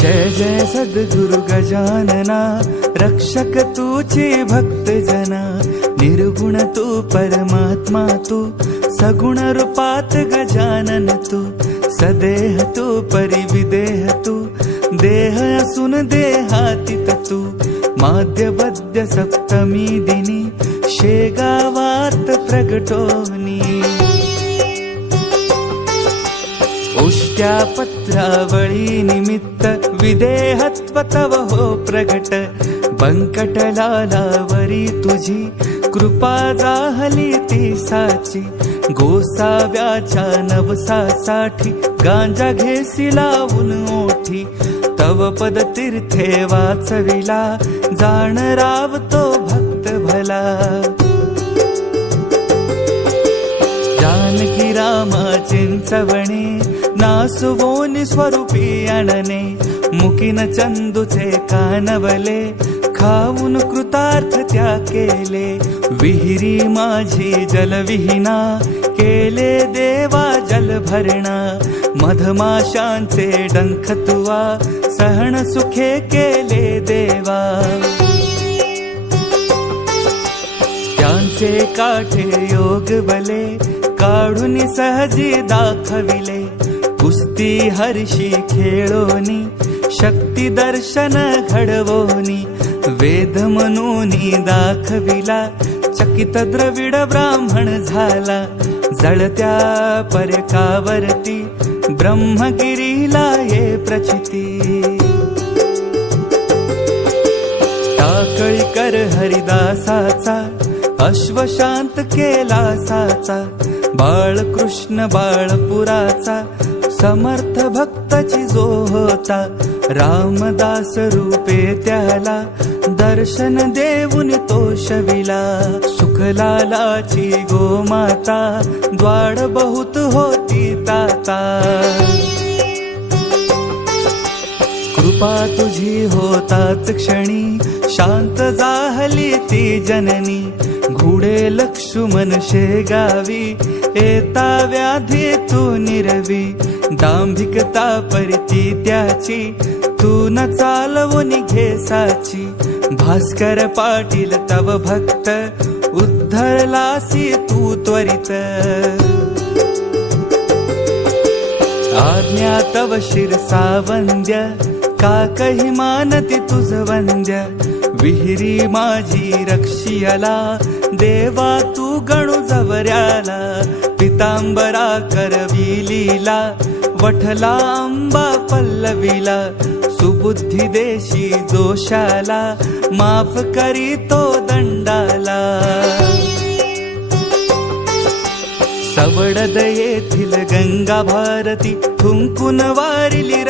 जय जय सद्गुरु गजानना, रक्षक तूचे भक्त जना। निर्गुण तू परमात्मा तू, सगुण रूपात गजानन तू। सदेह तू परिविदेह तू, देह असून देहातीत तू। माध्यवद्य सप्तमी दिनी, शेगावात प्रगटोनी। उष्ट्या पत्रावळी निमित्त, विदेहत्व तव हो प्रगट। बंकटलालावरी तुझी, कृपा जाहली ती साची। गोसाव्याच्या नवसासाठी, गांजा घेसी लावून ओठी। तव पद तीर्थे वाचविला, जाण रावतो भक्त भला। जानकी रामा चिंचवणे, नासुवोनी स्वरूपी आणणे। मुकीन चंदूचे कानवले, खाऊन कृतार्थ त्या केले। विहिरी माझी जलविहीना, केले देवा जल भरणा। मधमाशांचे डंख तुवा, सहन सुखे केले देवा। त्यांचे काठे योग बले, काढून सहजी दाखविले। कुस्ती हर्षी खेळोनी, शक्ती दर्शन घडवोनी। वेद म्हणूनी दाखविला, चकित द्रविड ब्राह्मण झाला। जळत्या पर्यकावरती, ब्रह्मगिरीला ये प्रचिती। टाकळी कर हरिदासाचा, अश्वशांत केला साचा। बाळकृष्ण बाळपुराचा, समर्थ भक्ताची जो होता। रामदास रूपे त्याला, दर्शन देऊन तो शविला। सुखलालाची गोमाता, द्वाड बहुत होती ताता। कृपा तुझी होताच क्षणी, शांत जाहली ती जननी। घुडे लक्ष्मण शेगावी, येता व्याधी तू निरवी। दांभिकता परिती त्याची, तू न चालवून घे साची। भास्कर पाटील तव भक्त, उद्धरलासी तू त्वरित। आज्ञा तव शिरसा वंद्य, का कही मानती तुझ वंद्य। विहिरी माझी रक्षियाला, देवा तू गणू जवऱ्याला। पितांबरा करविलीला, वठला अंबा पल्लविला। सुबुद्धी देशी जोशाला, माफ करी तो दंडाला। सवडद येथील गंगा भारती, थुंकून वारिली